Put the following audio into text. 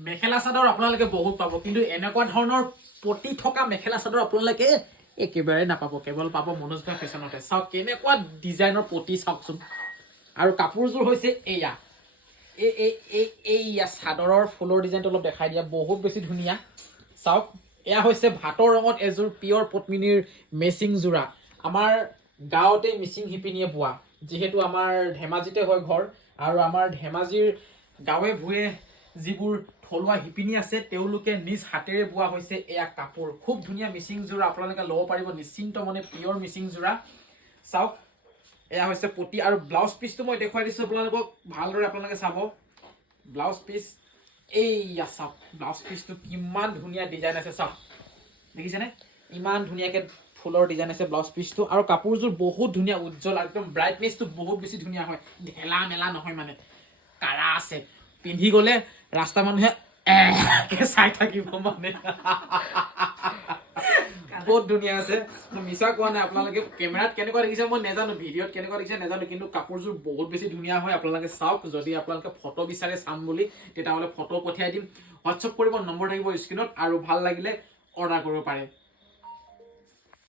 মেখেলা চাদৰ আপোনালোকে বহুত পাব কিন্তু এনেকুৱা ধৰণৰ পটি থকা মেখেলা চাদৰ আপোনালোকে একেবাৰে নাপাব কেৱল পাব মনোজ ভাই ফেশ্বনতে চাওক কেনেকুৱা ডিজাইনৰ পটি চাওকচোন আৰু কাপোৰযোৰ হৈছে এয়া এইয়া চাদৰৰ ফুলৰ ডিজাইনটো অলপ দেখাই দিয়া বহুত বেছি ধুনীয়া চাওক এয়া হৈছে ভাতৰ ৰঙত এযোৰ পিয়ৰ পত্মিনীৰ মেচিং যোৰা আমাৰ গাঁৱতে মিচিং শিপিনীয়ে বোৱা যিহেতু আমাৰ ধেমাজিতে হয় ঘৰ আৰু আমাৰ ধেমাজিৰ গাঁৱে ভূঞে যিবোৰ থলুৱা শিপিনী আছে তেওঁলোকে নিজ হাতেৰে বোৱা হৈছে এয়া কাপোৰ খুব ধুনীয়া মিচিং যোৰা আপোনালোকে ল'ব পাৰিব নিশ্চিন্ত মনে পিয়ৰ মিচিং যোৰা চাওক এয়া হৈছে পটি আৰু ব্লাউজ পিচটো মই দেখুৱাই দিছোঁ আপোনালোকক ভালদৰে আপোনালোকে চাব ব্লাউজ পিচ এইয়া চাওক ব্লাউজ পিচটো কিমান ধুনীয়া ডিজাইন আছে চাওক দেখিছেনে ইমান ধুনীয়াকৈ ফুলৰ ডিজাইন আছে ব্লাউজ পিচটো আৰু কাপোৰযোৰ বহুত ধুনীয়া উজ্জ্বল একদম ব্ৰাইটনেছটো বহুত বেছি ধুনীয়া হয় ঢেলা মেলা নহয় মানে কাৰা আছে পিন্ধি গ'লে ৰাস্তা মানুহে চাই থাকিব মানে বহুত ধুনীয়া আছে মিছা কোৱা নাই আপোনালোকে কেমেৰাত কেনেকুৱা দেখিছে মই নাজানো ভিডিঅ'ত কেনেকুৱা দেখিছে নাজানো কিন্তু কাপোৰযোৰ বহুত বেছি ধুনীয়া হয় আপোনালোকে চাওক যদি আপোনালোকে ফটো বিচাৰে চাম বুলি তেতিয়াহ'লে ফটো পঠিয়াই দিম হোৱাটছআপ কৰিব নম্বৰ থাকিব স্ক্ৰীণত আৰু ভাল লাগিলে অৰ্ডাৰ কৰিব পাৰে